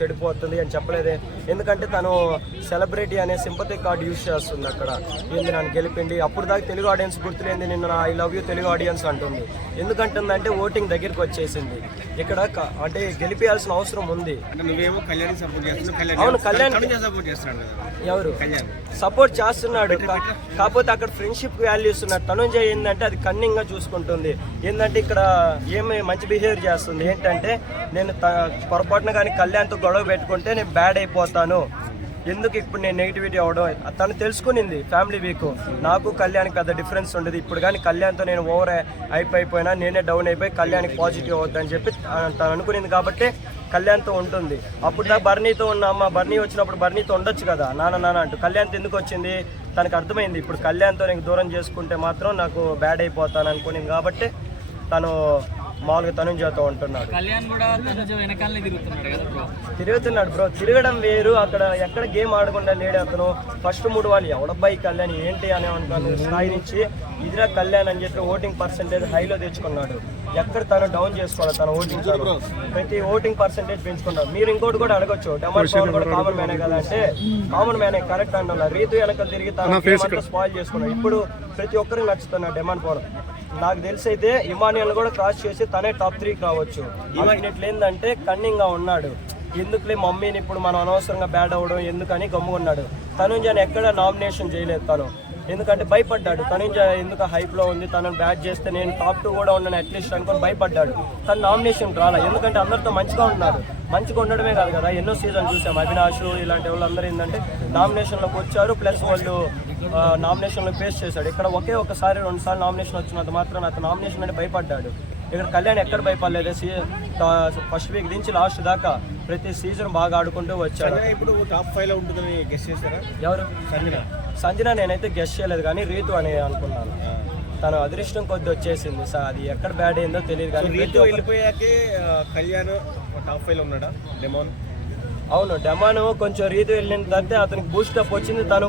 చెడిపోతుంది అని చెప్పలేదే. ఎందుకంటే తను సెలబ్రిటీ అనే సింపతి కార్డ్ యూజ్ చేస్తుంది అక్కడ. ఏంది నన్ను గెలిపిండి, అప్పుడు దాకా తెలుగు ఆడియన్స్ గుర్తులేంది, నిన్న I love you Telugu audience అంటుంది. ఎందుకంటుందంటే ఓటింగ్ దగ్గరికి వచ్చేసింది. ఇక్కడ అంటే గెలిపించాల్సిన అవసరం ఉంది. అవును, కళ్యాణ్ ఎవరు సపోర్ట్ చేస్తున్నాడు, కాకపోతే అక్కడ ఫ్రెండ్షిప్ వాల్యూస్ ఉన్నాడు. తనుంజయ్ ఏంటంటే అది కన్నింగ్ గా చూసుకుంటుంది. ఏంటంటే ఇక్కడ ఏమి మంచి బిహేవియర్ చేస్తుంది. ఏంటంటే నేను పొరపాటున కానీ కళ్యాణ్తో గొడవ పెట్టుకుంటే నేను బ్యాడ్ అయిపోతాను, ఎందుకు ఇప్పుడు నేను నెగిటివిటీ అవడం. తను తెలుసుకునింది ఫ్యామిలీ వీక్. నాకు కళ్యాణ్కి పెద్ద డిఫరెన్స్ ఉండదు. ఇప్పుడు కానీ కళ్యాణ్తో నేను ఓవర్ అయిపోయినా నేనే డౌన్ అయిపోయి కళ్యాణ్కి పాజిటివ్ అవుద్దని చెప్పి తను అనుకునింది. కాబట్టి కళ్యాణ్తో ఉంటుంది. అప్పుడు నాకు బర్నీతో ఉన్నామా, బర్నీ వచ్చినప్పుడు బర్నీతో ఉండొచ్చు కదా నాన్న అంటూ. కళ్యాణ్తో ఎందుకు వచ్చింది తనకు అర్థమైంది. ఇప్పుడు కళ్యాణ్తో నేను దూరం చేసుకుంటే మాత్రం నాకు బ్యాడ్ అయిపోతాను అనుకునింది. కాబట్టి తను మామూలుగా తనుంజతో ఉంటున్నాడు. తిరుగుతున్నాడు బ్రో. తిరగడం వేరు, అక్కడ ఎక్కడ గేమ్ ఆడకుండా లేడు అతను. ఫస్ట్ 3 వాళ్ళు ఎవడబ్బాయి కళ్యాణ్ ఏంటి అనే అనుకున్న స్థాయి నుంచి ఇదిరా కళ్యాణ్ అని చెప్పి ఓటింగ్ పర్సెంటేజ్ హైలో తెచ్చుకున్నాడు. ఎక్కడ తను డౌన్ చేసుకోవాలి, తన ఓటింగ్ ప్రతి ఓటింగ్ పర్సెంటేజ్ పెంచుకున్నాడు. మీరు ఇంకోటి కూడా అడగొచ్చు, డెమాన్ పవన్ కూడా కామన్ మ్యానే కదా అంటే కామన్ మ్యానే కరెక్ట్ అంటున్నారు. రీతు వెనక తిరిగి తన స్పాయిల్ చేసుకున్నాడు. ఇప్పుడు ప్రతి ఒక్కరికి నచ్చుతున్నాడు డెమాన్ పవన్. నాకు తెలిసి అయితే ఇమానియల్ కూడా క్రాస్ చేసి తనే టాప్ 3కి రావచ్చు. ఇమానియట్లు ఏంటంటే కన్నింగ్ గా ఉన్నాడు. ఎందుకులే మమ్మీని ఇప్పుడు మనం అనవసరంగా బ్యాడ్ అవ్వడం ఎందుకని గమ్ముకున్నాడు. తనుంజని ఎక్కడ నామినేషన్ చేయలేదు తను, ఎందుకంటే భయపడ్డాడు. తనుంజ ఎందుకు హైప్లో ఉంది, తనను బ్యాట్ చేస్తే నేను టాప్ 2 కూడా ఉన్నాను అట్లీస్ట్ అనుకొని భయపడ్డాడు. తను నామినేషన్ రాలే, ఎందుకంటే అందరితో మంచిగా ఉన్నారు. మంచిగా ఉండడమే కాదు కదా, ఎన్నో సీజన్ చూసాం. అవినాష్ ఇలాంటి వాళ్ళందరూ ఏంటంటే నామినేషన్లోకి వచ్చారు, ప్లస్ వాళ్ళు నామినేషన్లో ఫేస్ చేశాడు. ఇక్కడ ఒకసారి 2 సార్లు నామినేషన్ వచ్చినంత మాత్రం అతను నామినేషన్ అంటే భయపడ్డాడు. ఇక్కడ కళ్యాణ్ ఎక్కడ భయపడలేదు. ఫస్ట్ వీక్ నుంచి లాస్ట్ దాకా ప్రతి సీజన్ బాగా ఆడుకుంటూ వచ్చాడు. ఇప్పుడు టాప్ 5 లో ఉంటుందని గెస్ చేశారా? ఎవరు? సంజన నేనైతే గెస్ చేయలేదు, కానీ రీతు అని అనుకున్నాను. తను అదృష్టం కొద్ది వచ్చేసింది. అది ఎక్కడ బ్యాడ్ అయిందో తెలియదు. కానీ రీతు వెళ్ళిపోయాకే కళ్యాణ్ టాప్ 5 లో ఉన్నాడా? డెమాన్? అవును, డెమాన్ కొంచెం రీతు వెళ్ళిన తర్వాత అతనికి బూస్టప్ వచ్చింది. తను